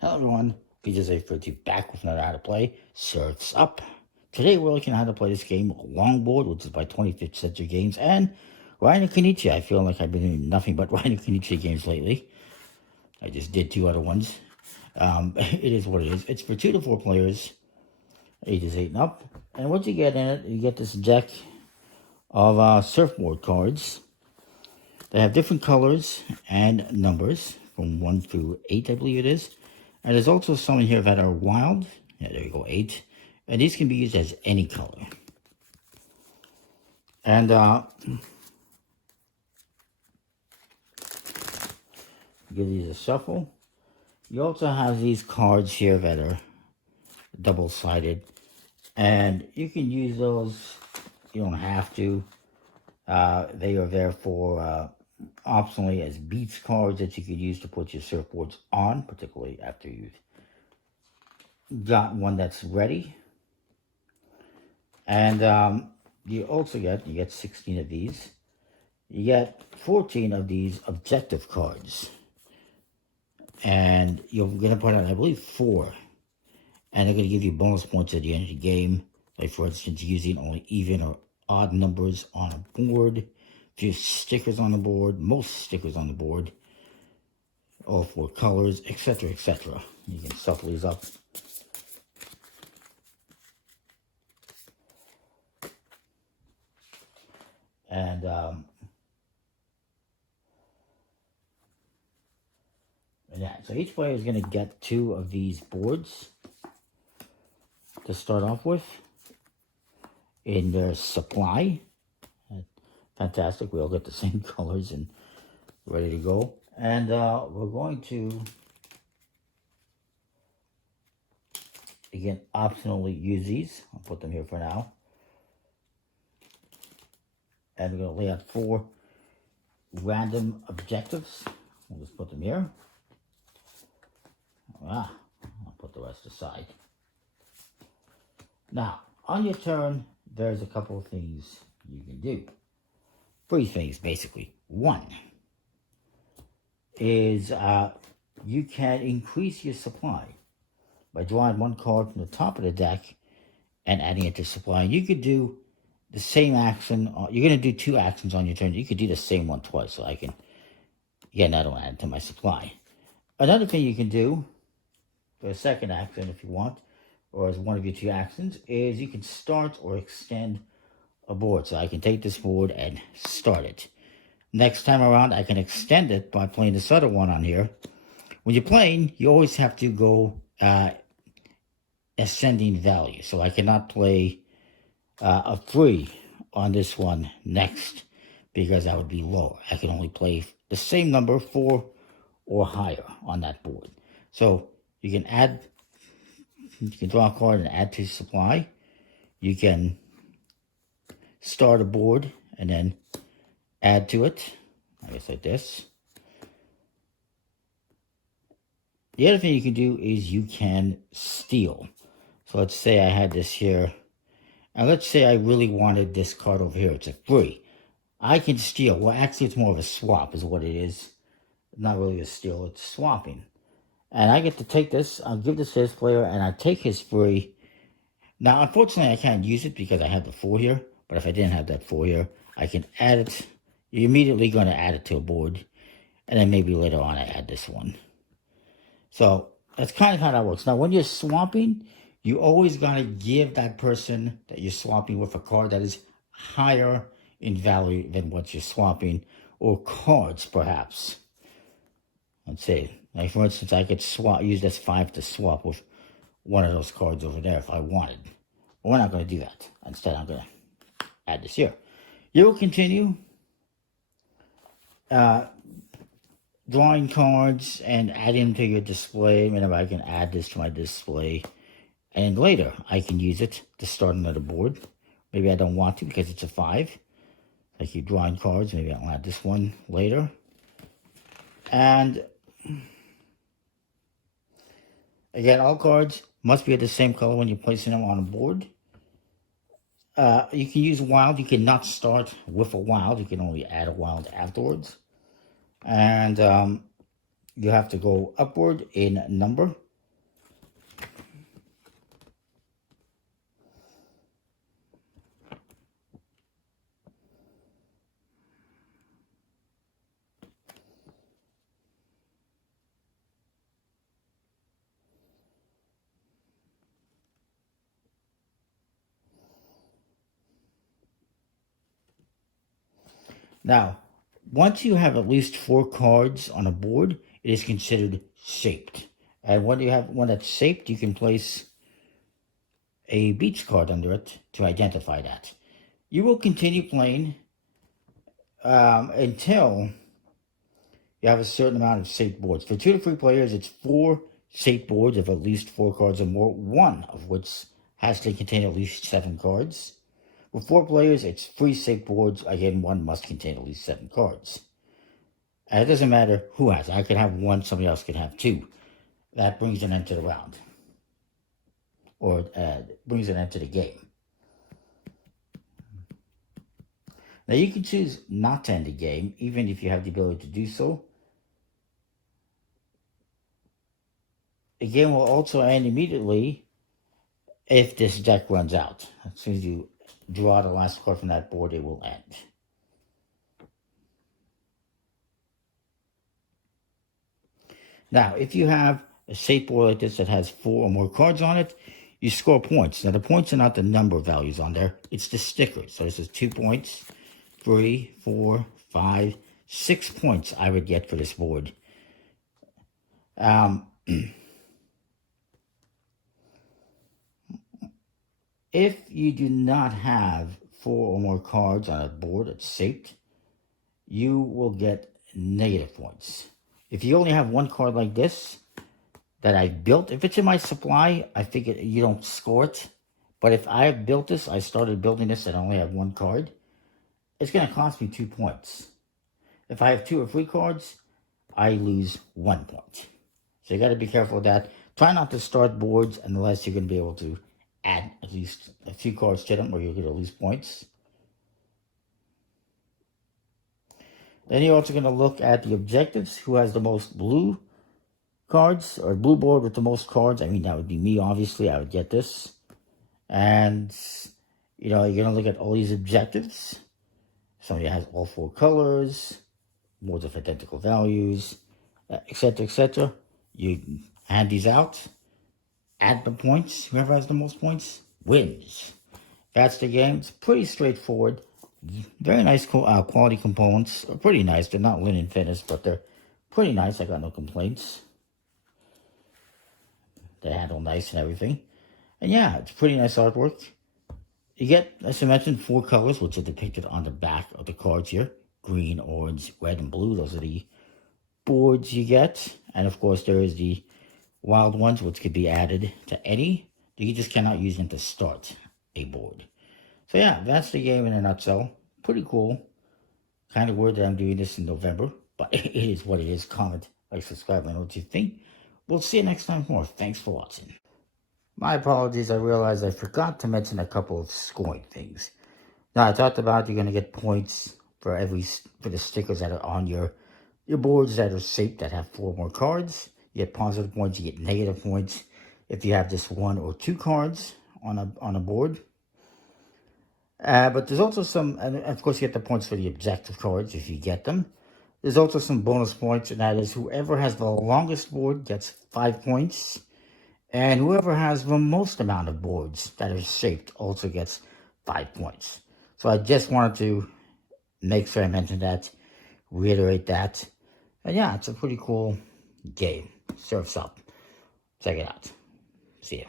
Hello everyone, PJ34 back with another How to Play Surfs Up. Today we're looking at how to play this game, Longboard, which is by 25th Century Games, and Ryan Kenichi. I feel like I've been doing nothing but Ryan Kenichi games lately. I just did two other ones. It is what it is. It's for 2 to 4 players, ages 8 and up. And what you get in it, you get this deck of surfboard cards. They have different colors and numbers, from 1 through 8, I believe it is. And there's also some in here that are wild. Yeah, there you go, 8. And these can be used as any color. And give these a shuffle. You also have these cards here that are double-sided. And you can use those. You don't have to. They are there for optionally as beats cards that you could use to put your surfboards on, particularly after you've got one that's ready. And you also get 16 of these. You get 14 of these objective cards. And you're going to put out, I believe, 4. And they're going to give you bonus points at the end of the game. Like, for instance, using only even or odd numbers on a board. Few stickers on the board, most stickers on the board, all 4 colors, etc., etc. You can shuffle these up. And yeah, so each player is going to get 2 of these boards to start off with in their supply. Fantastic. We all get the same colors and ready to go. And we're going to, again, optionally use these. I'll put them here for now. And we're going to lay out 4 random objectives. We'll just put them here. I'll put the rest aside. Now, on your turn, there's a couple of things you can do. 3 things, basically. 1 is you can increase your supply by drawing 1 card from the top of the deck and adding it to supply. You could do the same action. You're going to do 2 actions on your turn. You could do the same one twice, so I can get another one added to my supply. Another thing you can do for a second action, if you want, or as one of your 2 actions, is you can start or extend a board. So I can take this board and start it. Next time around, I can extend it by playing this other one on here. When you're playing, you always have to go ascending value. So I cannot play a 3 on this one next, because that would be lower. I can only play the same number, 4 or higher on that board. So you can add, you can draw a card and add to supply. You can start a board and then add to it, I guess like this. The other thing you can do is you can steal. So let's say I had this here, and let's say I really wanted this card over here. It's a 3. I can steal. Well, actually, it's more of a swap is what it is. Not really a steal, it's swapping. And I get to take this, I'll give this to this player, and I take his 3. Now, unfortunately, I can't use it because I have the 4 here. But if I didn't have that 4 here, I can add it. You're immediately going to add it to a board. And then maybe later on I add this one. So that's kind of how that works. Now, when you're swapping, you always got to give that person that you're swapping with a card that is higher in value than what you're swapping. Or cards, perhaps. Let's say, like for instance, I could use this 5 to swap with one of those cards over there if I wanted. But we're not going to do that. Instead, I'm going to add this here. You will continue drawing cards and adding them to your display. Whenever I can add this to my display. And later, I can use it to start another board. Maybe I don't want to because it's a 5. I keep drawing cards. Maybe I'll add this one later. And again, all cards must be of the same color when you're placing them on a board. You can use wild. You cannot start with a wild. You can only add a wild afterwards. And you have to go upward in number. Now, once you have at least 4 cards on a board, it is considered shaped. And when you have one that's shaped, you can place a beach card under it to identify that. You will continue playing until you have a certain amount of shaped boards. For 2 to 3 players, it's 4 shaped boards of at least 4 cards or more, one of which has to contain at least 7 cards. For 4 players, it's 3 shaped boards. Again, one must contain at least 7 cards. And it doesn't matter who has it. I can have 1, somebody else can have 2. That brings an end to the round. Or brings an end to the game. Now, you can choose not to end the game, even if you have the ability to do so. The game will also end immediately if this deck runs out. As soon as you draw the last card from that board, it will end. Now, if you have a shape board like this that has 4 or more cards on it, you score points. Now, the points are not the number values on there. It's the stickers. So this is 2 points, 3, 4, 5, 6 points I would get for this board. If you do not have 4 or more cards on a board that's shaped, you will get negative points. If you only have 1 card like this that I built, if it's in my supply, I think you don't score it. But if I have built this, I started building this and I only have 1 card, it's going to cost me 2 points. If I have 2 or 3 cards, I lose 1 point. So you got to be careful with that. Try not to start boards unless you're going to be able to add at least a few cards to them or you're going to lose points. Then you're also going to look at the objectives. Who has the most blue cards or blue board with the most cards? I mean, that would be me, obviously. I would get this. And, you're going to look at all these objectives. Somebody has all 4 colors, boards of identical values, etc., etc. You hand these out, add the points. Whoever has the most points wins. That's the game. It's pretty straightforward. Very nice quality components. They're pretty nice. They're not linen finished, but they're pretty nice. I got no complaints. They handle nice and everything. And yeah, it's pretty nice artwork. You get, as I mentioned, 4 colors, which are depicted on the back of the cards here. Green, orange, red, and blue. Those are the boards you get. And of course, there is the wild ones, which could be added to any. You just cannot use them to start a board. So yeah, that's the game in a nutshell. Pretty cool. Kind of weird that I'm doing this in November, but it is what it is. Comment, like, subscribe, and know what you think. We'll see you next time for more. Thanks for watching. My apologies, I realized I forgot to mention a couple of scoring things. Now, I talked about you're going to get points for the stickers that are on your boards that are shaped that have 4 more cards. You get positive points, you get negative points if you have just 1 or 2 cards on a board. But there's also some, and of course you get the points for the objective cards if you get them. There's also some bonus points, and that is whoever has the longest board gets 5 points. And whoever has the most amount of boards that are shaped also gets 5 points. So I just wanted to make sure I mentioned that, reiterate that. And yeah, it's a pretty cool game. Surf's Up. Check it out. See ya.